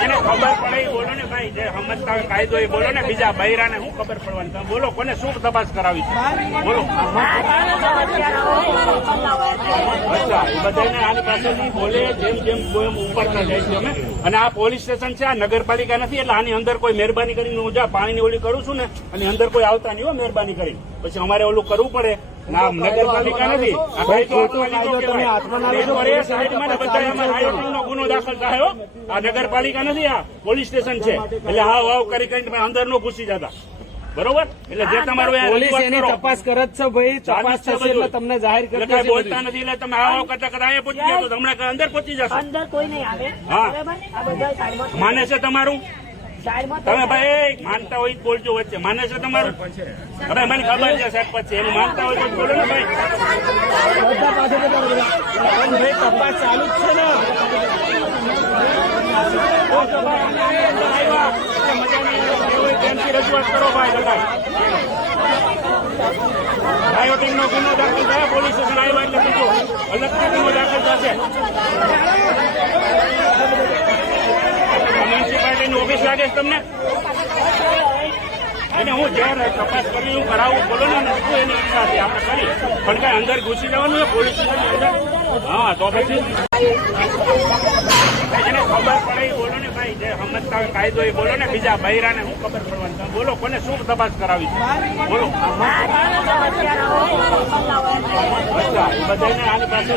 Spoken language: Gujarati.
જેને ખબર પડે એ બોલો ને ભાઈ, જે સમજતા હોય કાયદો એ બોલો ને. બીજા બૈરાને શું ખબર પડવાની? તમે બોલો, કોને શું તપાસ કરાવી છે બોલો. અચ્છા, એ બધાને આની પાસેથી બોલે જેમ જેમ એમ ઉપરતા જાય છે અમે. અને આ પોલીસ સ્ટેશન છે, આ નગરપાલિકા નથી, એટલે આની અંદર કોઈ મહેરબાની કરીને હું જ્યાં પાણીની ઓલી કરું છું ને, અને અંદર કોઈ આવતા નહીં હો મહેરબાની કરીને. પછી અમારે ઓલું કરવું પડે. ના, નગરપાલિકા નથી. ગુનો દાખલ થાય. આ નગરપાલિકા નથી, આ પોલીસ સ્ટેશન છે. એટલે હાવ હાવ કરી કરીને અંદર નો ઘૂસી જતા. બરોબર? એટલે જે તમારું પોલીસ એની તપાસ કરે છે ભાઈ, તપાસ થશે એટલે તમને જાહેર કરી દેશે. બોલતા નથી એટલે તમે હાવ કરતા કરતા અહીંયા પહોંચી જાવ તો હમણાં અંદર પહોંચી જશો. અંદર કોઈ નહીં આવે. હા, બરાબર? માને છે તમારું? તમે ભાઈ માનતા હોય બોલજો વચ્ચે. માને છે તમારું? હવે મને ખબર છે સરપંચ છે, એનું માનતા હોય તો બોલો ને ભાઈ. ભાઈ તપાસ ચાલુ જ છે ને. રજૂઆત કરો ભાઈ. રાયોટિંગ નો ગુનો દાખલ થયા, પોલીસ સ્ટેશન આવ્યા એટલે બીજો અલગથી ગુનો દાખલ થશે. મ્યુનિસિપાલિટીની ઓફિસ લાગે છે તમને? અને હું જયારે તપાસ કરી હું કરાવું બોલો ને, શું એની ઈચ્છા હતી આપણે કરી, પણ કઈ અંદર ઘૂસી જવાનું છે પોલીસ સ્ટેશન અંદર? હા, તો પછી જેને ખબર પડે એ બોલો ને ભાઈ, જે સમજતા હોય કાયદો એ બોલો ને. બીજા બૈરાને શું ખબર પડવાની? તમે બોલો, કોને શું તપાસ કરાવી છે બોલો. અચ્છા, એ બધાને આની પાસે